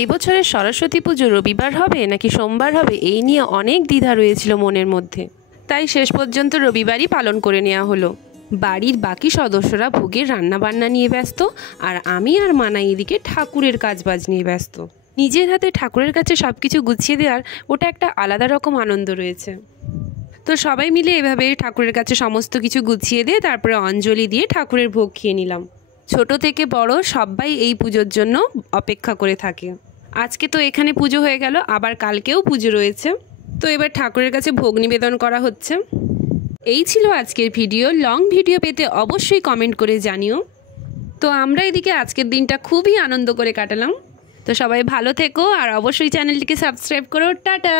এই বছরের সরস্বতী পুজো রবিবার হবে নাকি সোমবার হবে এই নিয়ে অনেক দ্বিধা রয়েছিল মনের মধ্যে, তাই শেষ পর্যন্ত রবিবারই পালন করে নেওয়া হলো। বাড়ির বাকি সদস্যরা ভোগের রান্নাবান্না নিয়ে ব্যস্ত, আর আমি আর মানাই এদিকে ঠাকুরের কাজবাজ নিয়ে ব্যস্ত। নিজের হাতে ঠাকুরের কাছে সব কিছু গুছিয়ে দেওয়ার ওটা একটা আলাদা রকম আনন্দ রয়েছে। তো সবাই মিলে এভাবে ঠাকুরের কাছে সমস্ত কিছু গুছিয়ে দিয়ে তারপরে অঞ্জলি দিয়ে ঠাকুরের ভোগ খেয়ে নিলাম। ছোট থেকে বড় সবাই এই পুজোর জন্য অপেক্ষা করে থাকে। আজকে তো এখানে পুজো হয়ে গেল, আবার কালকেও পুজো রয়েছে। তো এবার ঠাকুরের কাছে ভোগ নিবেদন করা হচ্ছে। এই ছিল আজকের ভিডিও। লং ভিডিও পেতে অবশ্যই কমেন্ট করে জানিও। তো আমরা এদিকে আজকের দিনটা খুবই আনন্দ করে কাটালাম। তো সবাই ভালো থেকো, আর অবশ্যই চ্যানেলটিকে সাবস্ক্রাইব করো। টাটা।